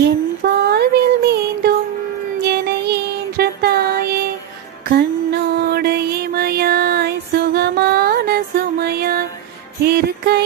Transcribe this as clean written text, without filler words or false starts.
என் வாழ்வில் மீண்டும் என ஈன்ற தாயே, கண்ணோடு இமையாய் சுகமான சுமையாய் இருக்கை